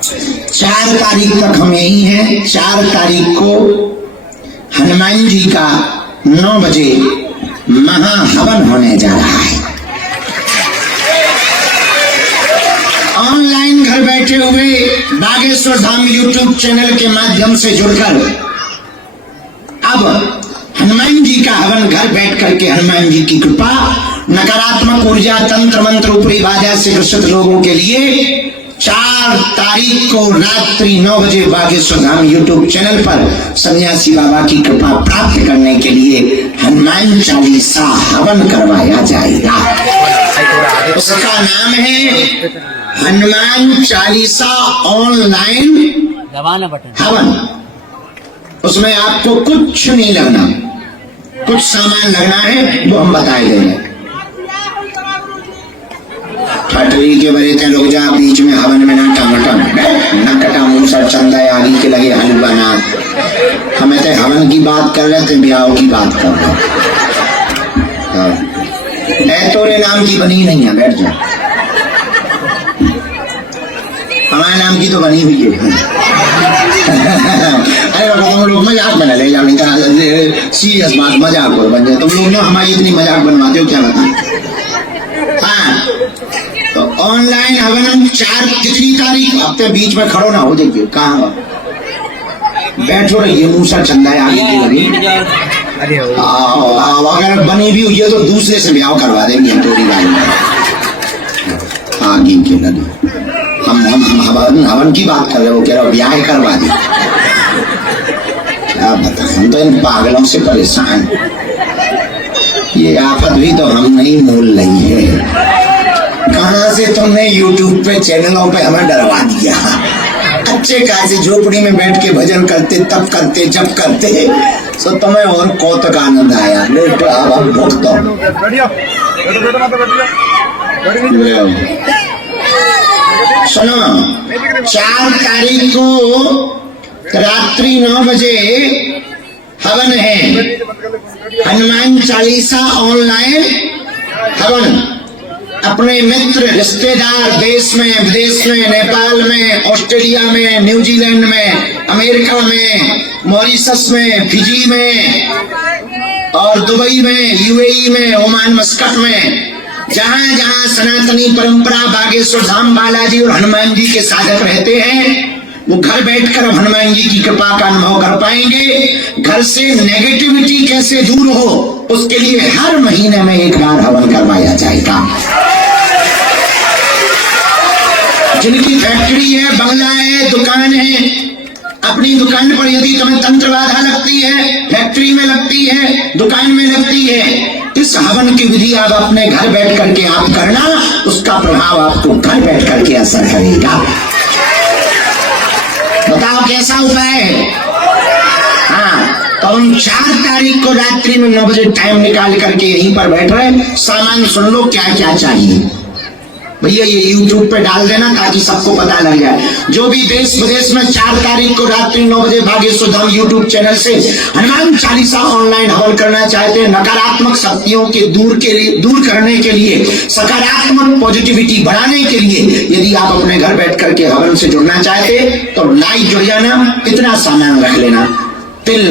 4 तारीख तक हम यही हैं। 4 तारीख को हनुमान जी का 9 बजे महाहवन होने जा रहा है। ऑनलाइन घर बैठे हुए बागेश्वर धाम यूट्यूब चैनल के माध्यम से जुड़कर अब हनुमान जी का हवन घर बैठ करके हनुमान जी की कृपा, नकारात्मक ऊर्जा, तंत्र मंत्र, ऊपरी बाधा से ग्रसित लोगों के लिए 4 तारीख को रात्रि 9 बजे बागेश्वर धाम यूट्यूब चैनल पर सन्यासी बाबा की कृपा प्राप्त करने के लिए हनुमान चालीसा हवन करवाया जाएगा। उसका नाम है हनुमान चालीसा ऑनलाइन हवन। उसमें आपको कुछ नहीं लगना, कुछ सामान लगना है वो हम बताए देंगे। फटरी के बड़े थे लोग जा बीच में हवन में ना टमाटम न कटा मूसर चंदा आदि के लगे हलवा ना। हमें तो हवन की बात कर रहे थे, ब्याह की बात कर रहे। तोरे नाम की बनी नहीं है, बैठ जा। हमारे नाम की तो बनी हुई है। अरे बाबा तुम लोग मजाक बना ले जाओ, सीरियस बात मजाक हो बन जाए। तुम लोग ना हमारी इतनी मजाक बनवाते हो, क्या बता। हाँ तो ऑनलाइन हवन 4 कितनी तारीख, हफ्ते बीच में खड़ो ना हो जाइए। कहाँ बैठो रहिए, मूसा चंदा आगे की लगी। अगर बनी भी हुई है तो दूसरे से ब्याह करवा देंगे थोड़ी आगे की लगी। हम हवन की बात कर रहे हो, कह रहे हो ब्याह करवा दे। क्या बता, हम तो इन पागलों से परेशान। ये आफत भी तो हम नहीं मोल रही है। कहां से तुमने YouTube पे चैनलों पे हमें डरवा दिया। अच्छे खासे झोपड़ी में बैठ के भजन करते, तब करते, जब करते, सो तुम्हें और कौतुक आनंद आया। अब हम भुगतो। सुनो, 4 तारीख को रात्रि 9 बजे हवन है, हनुमान चालीसा ऑनलाइन हवन। अपने मित्र, रिश्तेदार देश में, विदेश में, नेपाल में, ऑस्ट्रेलिया में, न्यूजीलैंड में, अमेरिका में, मॉरिशस में, फिजी में और दुबई में, यूएई में, ओमान मस्कट में, जहां जहां सनातनी परंपरा बागेश्वर धाम बालाजी और हनुमान जी के साधक रहते हैं, वो घर बैठकर हनुमान जी की कृपा का अनुभव कर पाएंगे। घर से नेगेटिविटी कैसे दूर हो, उसके लिए हर महीने में 1 बार हवन करवाया जाएगा। जिनकी फैक्ट्री है, बंगला है, दुकान है, अपनी दुकान पर यदि तुम्हें तंत्र बाधा लगती है, फैक्ट्री में लगती है, दुकान में लगती है, इस हवन की विधि आप अपने घर बैठ करके आप करना, उसका प्रभाव आपको घर बैठ करके असर करेगा। बताओ कैसा उपाय है? हाँ, तो हम 4 तारीख को रात्रि में 9 बजे टाइम निकाल करके यहीं पर बैठ रहे। सामान सुन लो क्या क्या चाहिए भैया, ये YouTube पे डाल देना ताकि सबको पता लग जाए। जो भी देश विदेश में 4 तारीख को रात्रि 9 बजे बागेश्वर धाम YouTube चैनल से हनुमान चालीसा ऑनलाइन हवन करना चाहते हैं, नकारात्मक शक्तियों के दूर करने के लिए, सकारात्मक पॉजिटिविटी बढ़ाने के लिए, यदि आप अपने घर बैठ करके हवन से जुड़ना चाहते तो लाइव जुड़ जाना। इतना सामान रख लेना, तिल,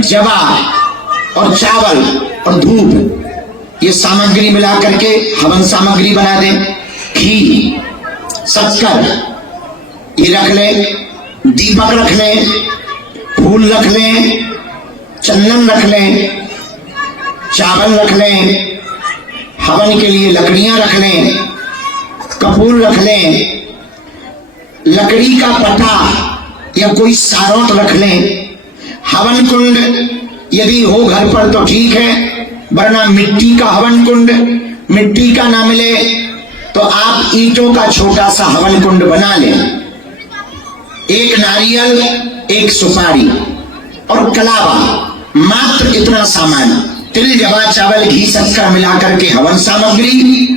जवा और चावल और धूप, ये सामग्री मिला करके हवन सामग्री बना दें। घी, शक्कर ये रख ले, दीपक रख ले, फूल रख ले, चंदन रख ले, चावल रख ले, हवन के लिए लकड़ियां रख ले, कपूर रख ले, लकड़ी का पटा या कोई सारोट रख ले। हवन कुंड यदि हो घर पर तो ठीक है, वरना मिट्टी का हवन कुंड, मिट्टी का ना मिले तो आप ईंटों का छोटा सा हवन कुंड बना लें। 1 नारियल, 1 सुपारी और कलावा, मात्र इतना सामान, तिल, जवा, चावल, घी, शक्कर मिला करके हवन सामग्री,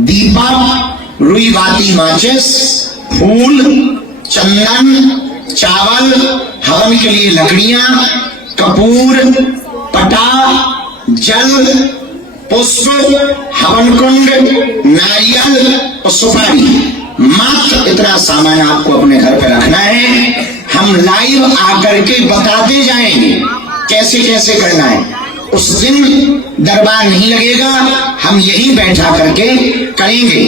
दीपक, रुई बाती, माचिस, फूल, चंदन, चावल, हवन के लिए लकड़ियां, कपूर, पटा, जल, पुष्प, हवन कुंड, नारियल और सुपारी, मात्र इतना सामान आपको अपने घर पे रखना है। हम लाइव आकर के बताते जाएंगे कैसे कैसे करना है। उस दिन दरबार नहीं लगेगा, हम यहीं बैठा करके करेंगे।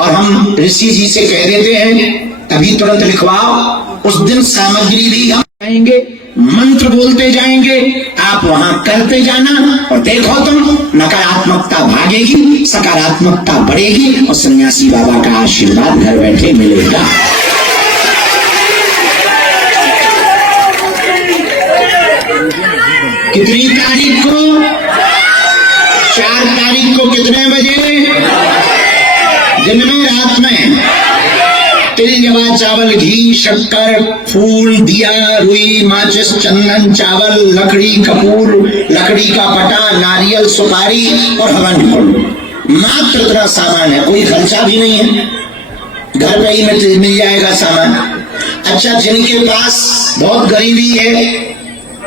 और हम ऋषि जी से कह देते हैं तभी तुरंत लिखवाओ। उस दिन सामग्री भी हम जाएंगे, मंत्र बोलते जाएंगे, आप वहां करते जाना और देखो तुम, नकारात्मकता भागेगी, सकारात्मकता बढ़ेगी और सन्यासी बाबा का आशीर्वाद घर बैठे मिलेगा। कितनी तारीख को? 4 तारीख को। कितने बजे? दिन में, रात में। तिल जवा चावल घी शक्कर फूल दिया रुई माचिस चंदन चावल लकड़ी कपूर लकड़ी का पटा नारियल सुपारी और हवन फूल। मात्र इतना सामान है, कोई खर्चा भी नहीं है, घर पे ही मिल जाएगा सामान। अच्छा, जिनके पास बहुत गरीबी है,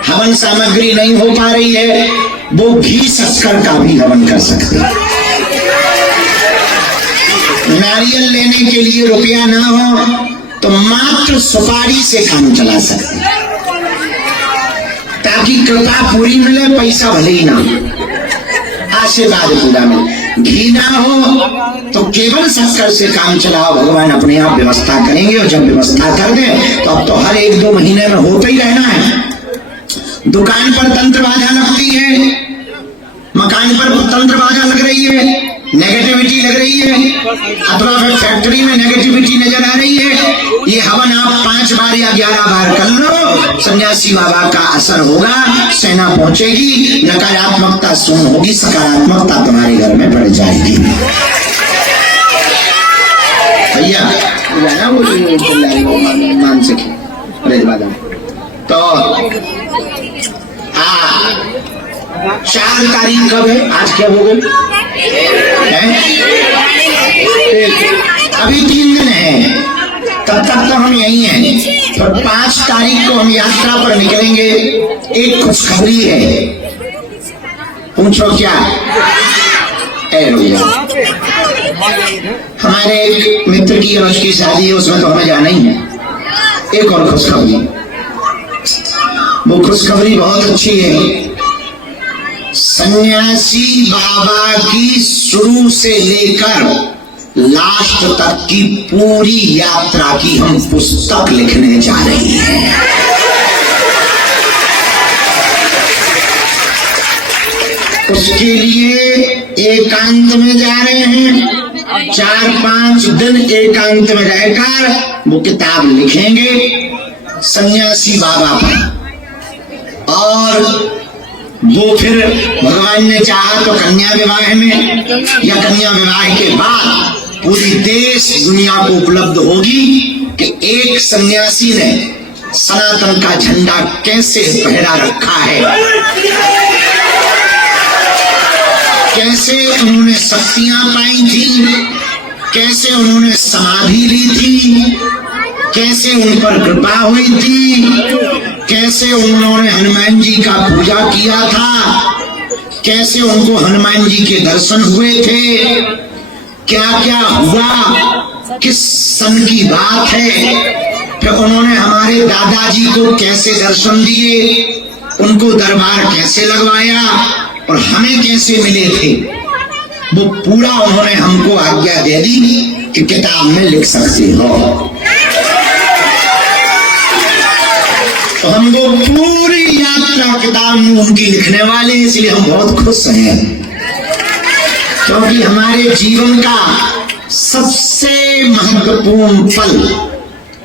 हवन सामग्री नहीं हो पा रही है, वो घी शक्कर का भी हवन कर सकते हैं। नारियल लेने के लिए रुपया ना हो तो मात्र सुपारी से काम चला सकते हैं, ताकि कृपा पूरी मिले, पैसा भले ही ना हो, आशीर्वाद पूरा मिले। घी ना हो तो केवल शक्कर से काम चलाओ, भगवान अपने आप व्यवस्था करेंगे। और जब व्यवस्था कर दे तो अब तो हर 1-2 महीने में होता ही रहना है। दुकान पर तंत्र बाधा लगती है, मकान पर तंत्र बाधा लग रही है, नेगेटिविटी लग रही है, अथवा फिर फैक्ट्री में नेगेटिविटी नजर आ रही है, ये हवन आप 5 बार या 11 बार कर लो, सन्यासी बाबा का असर होगा, सेना पहुंचेगी, नकारात्मकता शून्य होगी, सकारात्मकता तुम्हारे घर में बढ़ जाएगी। भैया मानसिक तो 4 तारीख कब है? आज क्या हो गई? अभी 3 दिन है, तब तक तो हम यही हैं। तो 5 तारीख को हम यात्रा पर निकलेंगे। एक खुशखबरी है, पूछो क्या? हमारे एक मित्र की और उसकी शादी है, उसमें तो हमें जाना ही है। एक और खुशखबरी, वो खुशखबरी बहुत अच्छी है। सन्यासी बाबा की शुरू से लेकर लास्ट तक की पूरी यात्रा की हम पुस्तक लिखने जा रहे हैं। उसके लिए एकांत में जा रहे हैं। 4-5 दिन एकांत में रहकर वो किताब लिखेंगे सन्यासी बाबा पर। और वो फिर भगवान ने चाहा तो कन्या विवाह में या कन्या विवाह के बाद पूरी देश दुनिया को उपलब्ध होगी कि एक सन्यासी ने सनातन का झंडा कैसे फहरा रखा है, कैसे उन्होंने शक्तियां पाई थी, कैसे उन्होंने समाधि ली थी, कैसे उन पर कृपा हुई थी, कैसे उन्होंने हनुमान जी का पूजा किया था, कैसे उनको हनुमान जी के दर्शन हुए थे, क्या क्या हुआ, किस सन की बात है। फिर उन्होंने हमारे दादाजी को कैसे दर्शन दिए, उनको दरबार कैसे लगवाया और हमें कैसे मिले थे, वो पूरा उन्होंने हमको आज्ञा दे दी कि किताब में लिख सकते हो। तो हम वो पूरी यात्रा किताब में उनकी लिखने वाले, इसलिए हम बहुत खुश हैं, क्योंकि हमारे जीवन का सबसे महत्वपूर्ण पल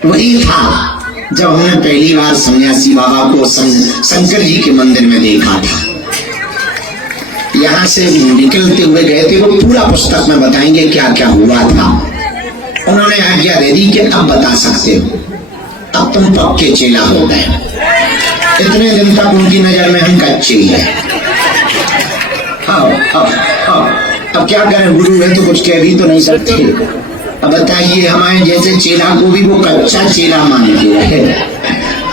वही था जब हमने पहली बार सन्यासी बाबा को शंकर जी के मंदिर में देखा था। यहाँ से निकलते हुए गए थे, वो पूरा पुस्तक में बताएंगे क्या क्या हुआ था। उन्होंने आज्ञा दे दी कि अब बता सकते हो, अब तुम पक्के चेला हो गए। इतने दिन तक उनकी नजर में हम कच्चे ही है। अब क्या करें, गुरु है तो कुछ कह भी तो नहीं सकते। अब बताइए, हमारे जैसे चेला को भी वो कच्चा चेला मान लिया है।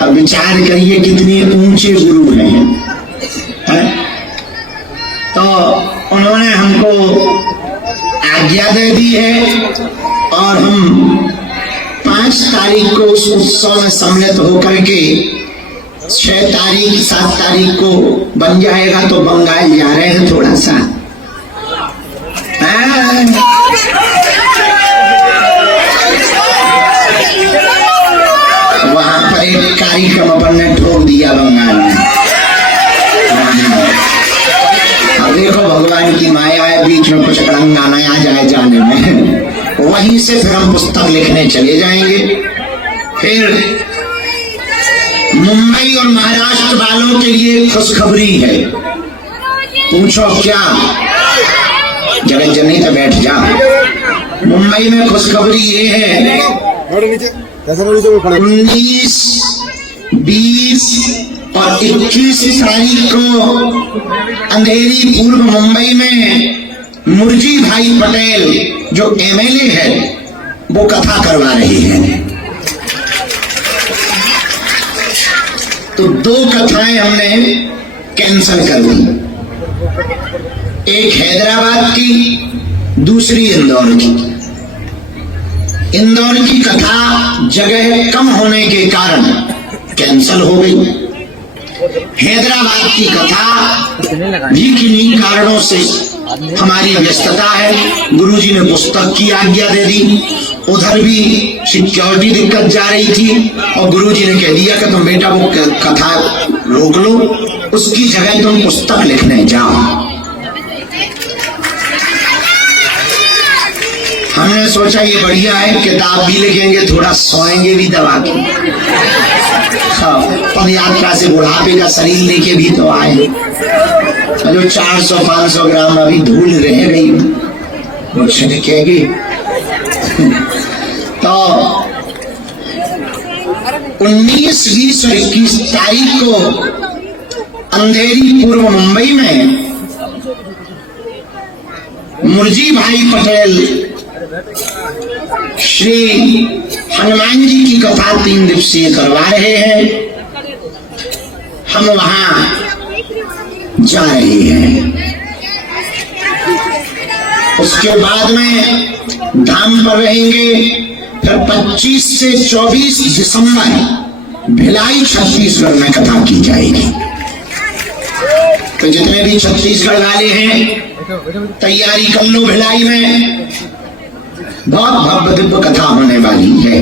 अब विचार करिए कितने ऊंचे गुरु हैं। तो उन्होंने हमको आज्ञा दे दी है और हम 5 तारीख को उस उत्सव में सम्मिलित होकर के 6 तारीख 7 तारीख को बन जाएगा तो बंगाल जा रहे हैं थोड़ा सा। वहां पर एक कार्यक्रम अपन ने ठोक दिया बंगाल में। अब देखो भगवान की माया है, बीच में कुछ रंगा नया जाए जाने में। वहीं से फिर हम पुस्तक लिखने चले जाएंगे। फिर मुंबई और महाराष्ट्र वालों के लिए खुशखबरी है। पूछो क्या? जगत जननी तो बैठ जा। मुंबई में खुशखबरी ये है, 19, 20 और 21 तारीख को अंधेरी पूर्व मुंबई में मुर्जी भाई पटेल जो एमएलए है वो कथा करवा रही है। तो 2 कथाएं हमने कैंसिल कर दी, एक हैदराबाद की, दूसरी इंदौर की। इंदौर की कथा जगह कम होने के कारण कैंसिल हो गई। हैदराबाद की कथा भी किन्हीं कारणों से हमारी व्यस्तता है, गुरुजी ने पुस्तक की आज्ञा दे दी, उधर भी सिक्योरिटी दिक्कत जा रही थी और गुरुजी ने कह दिया कि तुम बेटा वो कथा रोक लो, उसकी जगह तुम पुस्तक लिखने जाओ। हमने सोचा ये बढ़िया है, किताब भी लिखेंगे, थोड़ा सोएंगे भी दबा के। पद यात्रा से बुढ़ापे का शरीर लेके भी तो आए, जो 400-500 ग्राम अभी धूल रह गई वो छिड़केगी। तो 19, 20 और 21 तारीख को अंधेरी पूर्व मुंबई में मुर्जी भाई पटेल श्री हनुमान जी की कथा 3 दिवसीय करवा रहे हैं। हम वहां जा रहे हैं। उसके बाद में धाम पर रहेंगे। फिर 25 से 24 दिसंबर भिलाई छत्तीसगढ़ में कथा की जाएगी। तो जितने भी छत्तीसगढ़ वाले हैं तैयारी कर लो, भिलाई में बहुत भव्य दिव्य कथा होने वाली है।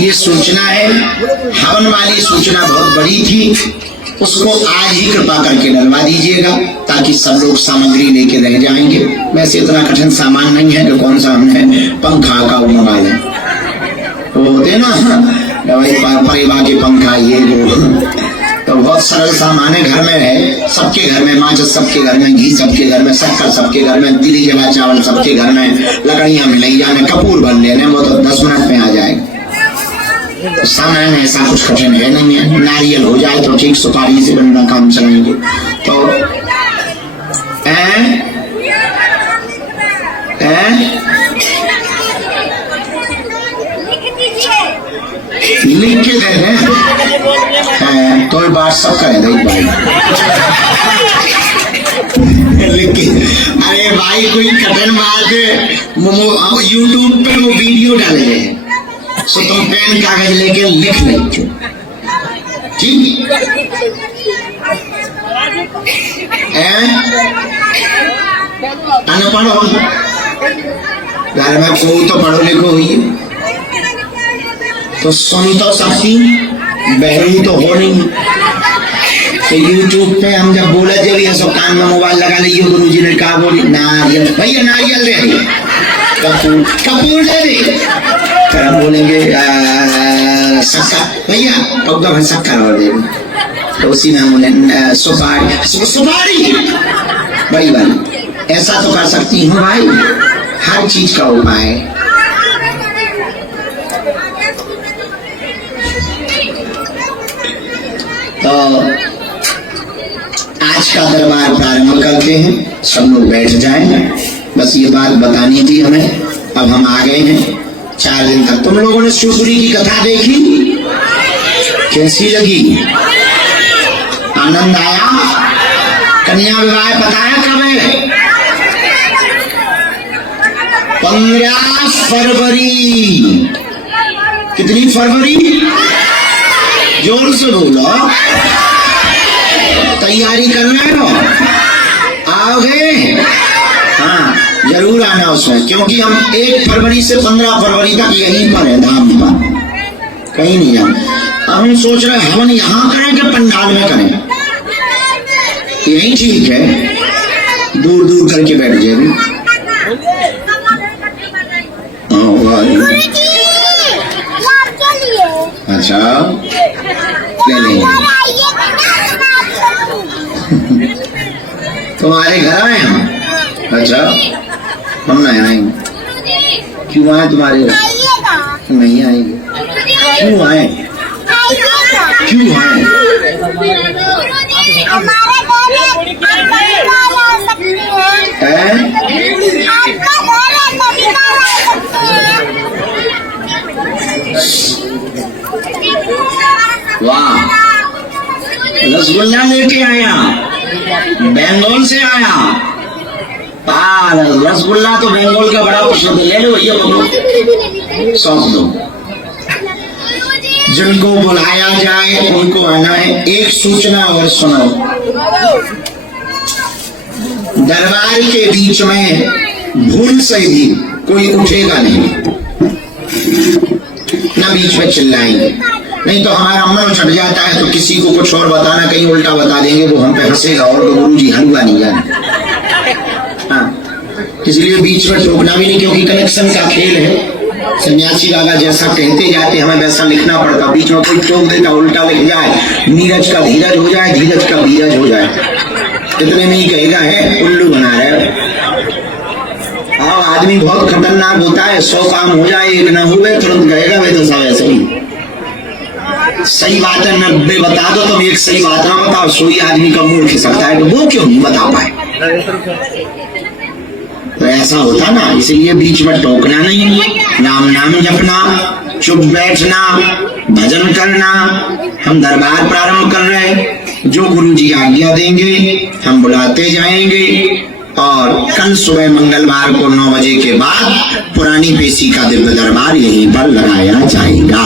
ये सूचना है, हवन वाली सूचना बहुत बड़ी थी, उसको आज ही कृपा करके डलवा दीजिएगा ताकि सब लोग सामग्री लेके रह जाएंगे। वैसे इतना कठिन सामान नहीं है कि कौन सा हमने पंखा का मोबाइल वो होते ना परिवार के पंखा ये वो, तो बहुत सरल सामान है, घर में है, सबके घर में माचिस, सबके घर में घी, सबके घर में शक्कर, सबके घर में तिली जवा चावल, सबके घर में लकड़ियां मिलैया में कपूर भर लेने, वो तो 10 मिनट में आ जाएगा। तो सामान ऐसा कुछ कठिन है नहीं है। नारियल हो जाए तो ठीक, सुपारी से बनना काम चलेंगे। तो लिख के दे रहे तो बात सब करेगा एक भाई लिख के। अरे भाई कोई कठिन बात यूट्यूब पे वो वीडियो डाले हैं, सो तुम पेन कागज लेके लिख लेते ठीक अनपढ़ हो, घर में कोई तो पढ़ो लिखो हुई तो सुन तो सकती, बहरी तो हो नहीं। तो यूट्यूब पे हम जब बोले जब ये सब कान में मोबाइल लगा लीजिए, गुरु जी ने कहा बोली नारियल, भैया नारियल दे दे, कपूर दे दे, फिर हम बोलेंगे शक्कर, भैया पौधा भर शक्कर और दे दे, तो उसी में हम बोले सुपारी बड़ी बात। ऐसा तो कर सकती हूँ भाई, हर चीज का उपाय। तो आज का दरबार प्रारंभ करते हैं, सब लोग बैठ जाएं। बस ये बात बतानी थी हमें, अब हम आ गए हैं। 4 दिन तक तुम लोगों ने शिवपुरी की कथा देखी, कैसी लगी? आनंद आया? कन्या विवाह पता है कब है? 15 फरवरी। कितनी फरवरी? जोर से बोलो। तैयारी कर रहे हो? आओगे? हाँ, जरूर आना उसमें, क्योंकि हम 1 फरवरी से 15 फरवरी तक यहीं पर है, धाम पर, कहीं नहीं जाना। हम सोच रहे हवन यहाँ करें कि पंडाल में करें? यही ठीक है, दूर दूर करके बैठ जाएगी। अच्छा, ले लेंगे। तुम्हारे घर आए हम? अच्छा, हम नहीं आएंगे। क्यों आए तुम्हारे घर? नहीं आएंगे। क्यों आए? क्यों आए? वाह, रसगुल्ला लेके आया, बंगाल से आया। रसगुल्ला तो बंगाल का बड़ा पसंद है, ले लो भैया, बोलो, सौंप दो। जिनको बुलाया जाए उनको आना है। एक सूचना और सुनो, दरबार के बीच में भूल से भी कोई उठेगा नहीं, ना बीच में चिल्लाएंगे, नहीं तो हमारा मन छट जाता है तो किसी को कुछ और बताना, कहीं उल्टा बता देंगे, वो हम पे हंसेगा और गुरु जी हलवा नहीं जाने। हाँ, इसलिए बीच में टोकना भी नहीं, क्योंकि कनेक्शन का खेल है। सन्यासी बाबा जैसा कहते जाते हमें वैसा लिखना पड़ता, बीच में कोई टोक देता, उल्टा लिख जाए, नीरज का धीरज हो जाए, धीरज का बीरज हो जाए, इतने नहीं कहेगा है उल्लू बना रहे। हाँ, आदमी बहुत खतरनाक होता है, 100 काम हो जाए, एक न हुए तुरंत कहेगा वे तो सब ऐसे ही। सही बात है 90 बता दो, तुम एक सही बात ना बताओ, सोई आदमी का मूड खिसकता है, तो वो क्यों नहीं बता पाए? तो ऐसा होता ना, इसलिए बीच में टोकना नहीं, नाम जपना, चुप बैठना, भजन करना। हम दरबार प्रारंभ कर रहे हैं, जो गुरु जी आज्ञा देंगे हम बुलाते जाएंगे। और कल सुबह मंगलवार को 9 बजे के बाद पुरानी पेशी का दिव्य दरबार यहीं पर लगाया जाएगा।